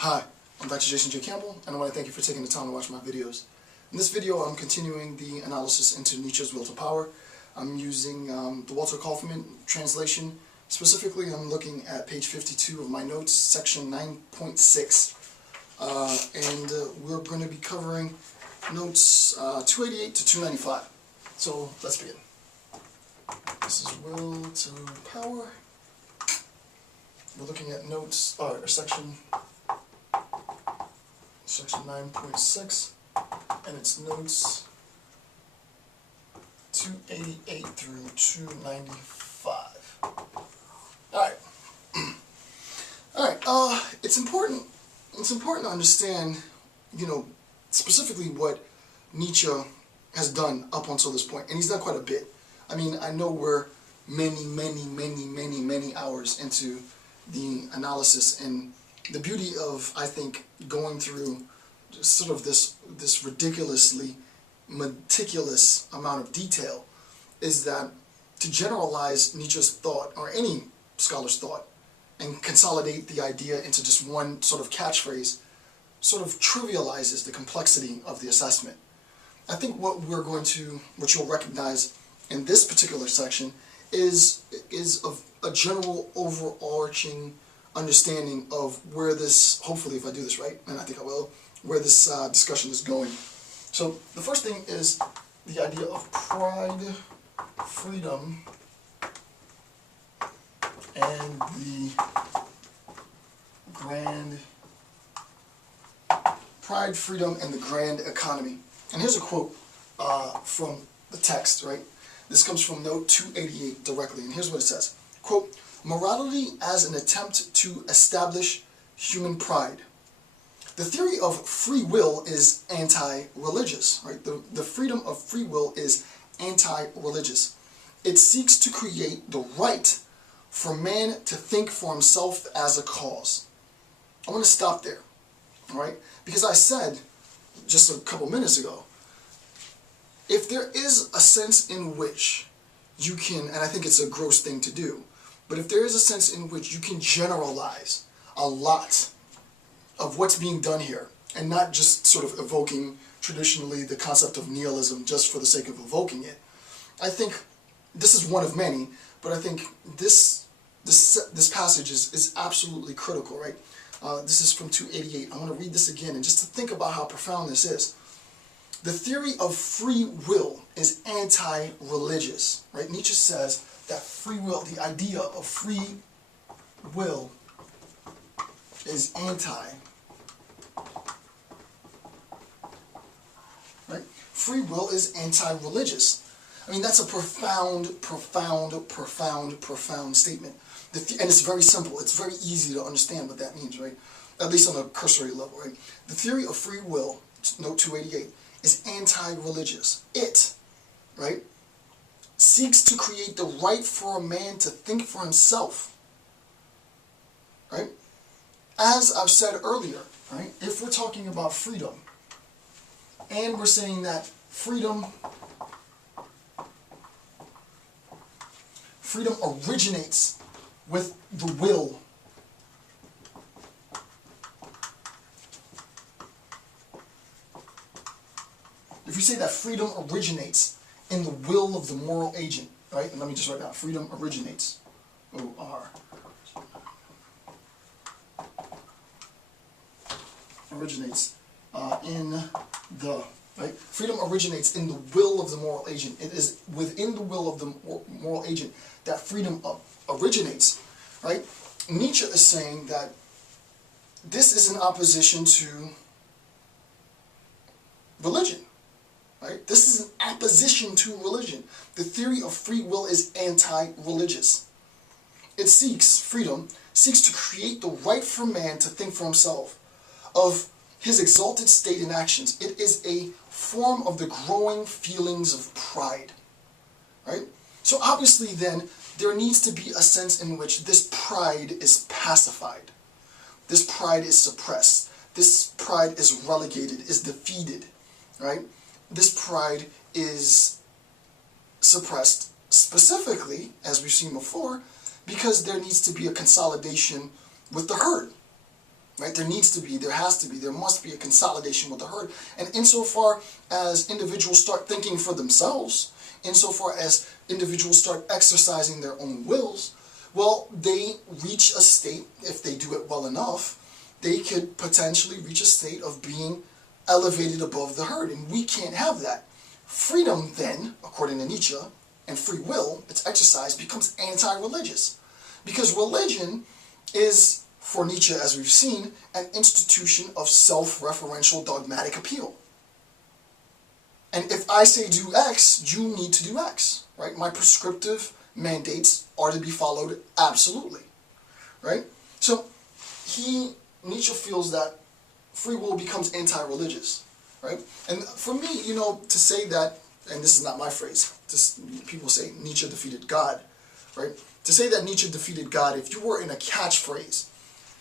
Hi, I'm Dr. Jason J. Campbell, and I want to thank you for taking the time to watch my videos. In this video, I'm continuing the analysis into Nietzsche's Will to Power. I'm using the Walter Kaufman translation. Specifically, I'm looking at page 52 of my notes, section 9.6. We're going to be covering notes 288 to 295. So, let's begin. This is Will to Power. We're looking at notes, section 9.6, and it's notes 288 through 295. Alright. It's important to understand, specifically what Nietzsche has done up until this point, and he's done quite a bit. I mean, I know we're many hours into the analysis, and the beauty of, I think, going through sort of this ridiculously meticulous amount of detail is that to generalize Nietzsche's thought, or any scholar's thought, and consolidate the idea into just one sort of catchphrase sort of trivializes the complexity of the assessment. I think what you'll recognize in this particular section is a general overarching understanding of where this, hopefully if I do this right, and I think I will, where this discussion is going. So the first thing is the idea of pride, freedom, and the grand economy. And here's a quote from the text, right? This comes from note 288 directly, and here's what it says. Quote, "Morality as an attempt to establish human pride. The theory of free will is anti-religious," right? The freedom of free will is anti-religious. It seeks to create the right for man to think for himself as a cause. I want to stop there, all right? Because I said just a couple minutes ago, if there is a sense in which you can, and I think it's a gross thing to do, but if there is a sense in which you can generalize a lot of what's being done here, and not just sort of evoking traditionally the concept of nihilism just for the sake of evoking it, I think this is one of many, but I think this passage is absolutely critical, right? This is from 288. I want to read this again, and just to think about how profound this is. The theory of free will is anti-religious, right? Nietzsche says that free will, the idea of free will, is right? Free will is anti-religious. I mean, that's a profound statement. And it's very simple. It's very easy to understand what that means, right? At least on a cursory level, right? The theory of free will, note 288, is anti-religious. It, right, seeks to create the right for a man to think for himself, right? As I've said earlier, right, if we're talking about freedom, and we're saying that freedom originates with the will, if we say that freedom originates in the will of the moral agent, right? And let me just write down, freedom originates, O-R, originates in the, right? Freedom originates in the will of the moral agent. It is within the will of the moral agent that freedom originates, right? Nietzsche is saying that this is in opposition to religion. Right? This is an opposition to religion. The theory of free will is anti-religious. It freedom seeks to create the right for man to think for himself of his exalted state and actions. It is a form of the growing feelings of pride. Right? So obviously then, there needs to be a sense in which this pride is pacified. This pride is suppressed. This pride is relegated, is defeated. Right? This pride is suppressed specifically, as we've seen before, because there needs to be a consolidation with the herd, right? There needs to be, there has to be, there must be a consolidation with the herd. And insofar as individuals start thinking for themselves, insofar as individuals start exercising their own wills, well, they reach a state, if they do it well enough, they could potentially reach a state of being elevated above the herd. And we can't have that. Freedom then, according to Nietzsche, and free will, its exercise, becomes anti-religious. Because religion is, for Nietzsche, as we've seen, an institution of self-referential dogmatic appeal. And if I say do X, you need to do X, right? My prescriptive mandates are to be followed absolutely, right? So Nietzsche feels that free will becomes anti-religious, right? And for me, to say that, and this is not my phrase, people say Nietzsche defeated God, right? To say that Nietzsche defeated God, if you were in a catchphrase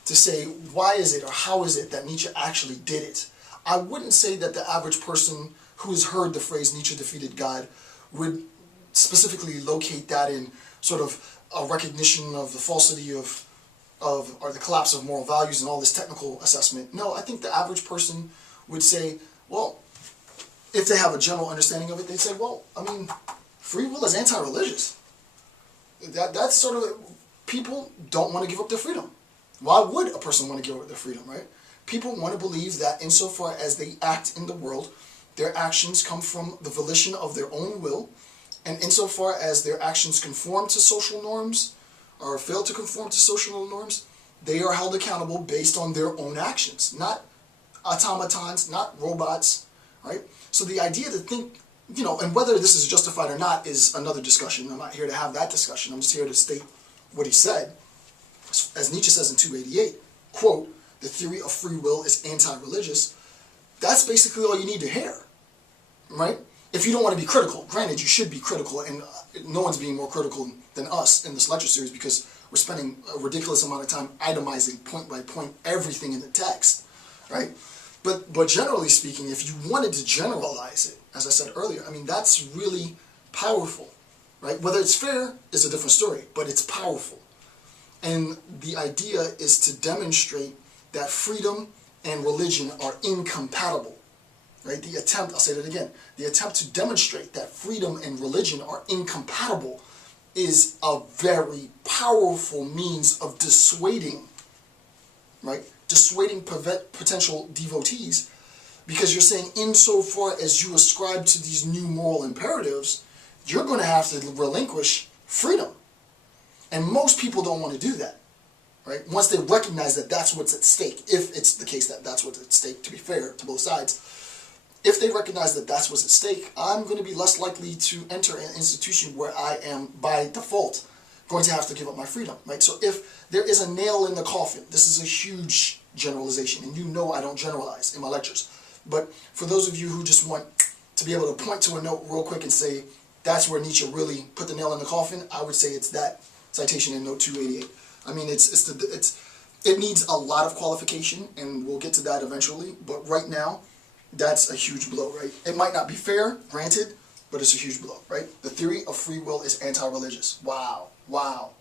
to say why is it or how is it that Nietzsche actually did it, I wouldn't say that the average person who has heard the phrase Nietzsche defeated God would specifically locate that in sort of a recognition of the falsity of or the collapse of moral values and all this technical assessment. No, I think the average person would say, well, if they have a general understanding of it, they'd say, well, I mean, free will is anti-religious. That's sort of, people don't want to give up their freedom. Why would a person want to give up their freedom, right? People want to believe that insofar as they act in the world, their actions come from the volition of their own will, and insofar as their actions conform to social norms or fail to conform to social norms, they are held accountable based on their own actions, not automatons, not robots, right? So the idea to think, and whether this is justified or not is another discussion. I'm not here to have that discussion. I'm just here to state what he said. As Nietzsche says in 288, quote, the theory of free will is anti-religious. That's basically all you need to hear, right? If you don't want to be critical, granted, you should be critical, and no one's being more critical than us in this lecture series because we're spending a ridiculous amount of time itemizing point by point everything in the text, right? But generally speaking, if you wanted to generalize it, as I said earlier, I mean, that's really powerful, right? Whether it's fair is a different story, but it's powerful. And the idea is to demonstrate that freedom and religion are incompatible, right? The attempt, I'll say that again, the attempt to demonstrate that freedom and religion are incompatible is a very powerful means of dissuading, right? Dissuading potential devotees, because you're saying insofar as you ascribe to these new moral imperatives, you're going to have to relinquish freedom. And most people don't want to do that, right? Once they recognize that that's what's at stake, if it's the case that that's what's at stake, to be fair to both sides, if they recognize that that's what's at stake, I'm going to be less likely to enter an institution where I am, by default, going to have to give up my freedom, right? So if there is a nail in the coffin, this is a huge generalization, and I don't generalize in my lectures, but for those of you who just want to be able to point to a note real quick and say, that's where Nietzsche really put the nail in the coffin, I would say it's that citation in note 288. I mean, it needs a lot of qualification, and we'll get to that eventually, but right now, that's a huge blow, right? It might not be fair, granted, but it's a huge blow, right? The theory of free will is anti-religious. Wow. Wow.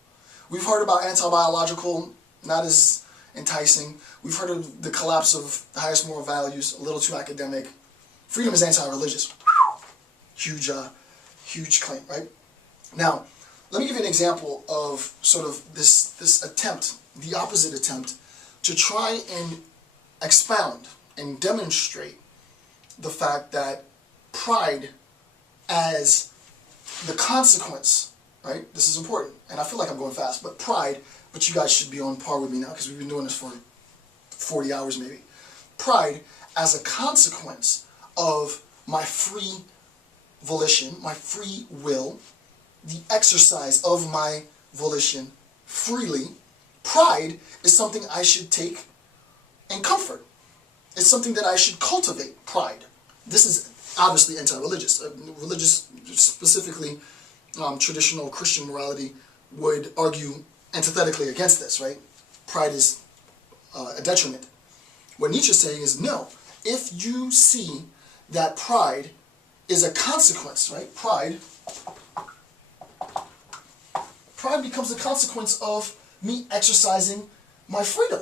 We've heard about anti-biological, not as enticing. We've heard of the collapse of the highest moral values, a little too academic. Freedom is anti-religious. Huge, huge claim, right? Now, let me give you an example of sort of this attempt, the opposite attempt, to try and expound and demonstrate the fact that pride as the consequence, right? This is important, and I feel like I'm going fast, but pride, but you guys should be on par with me now because we've been doing this for 40 hours maybe. Pride as a consequence of my free volition, my free will, the exercise of my volition freely. Pride is something I should take and comfort. It's something that I should cultivate, pride. This is obviously anti-religious. Religious, specifically traditional Christian morality, would argue antithetically against this, right? Pride is a detriment. What Nietzsche's saying is, no, if you see that pride is a consequence, right? Pride becomes a consequence of me exercising my freedom.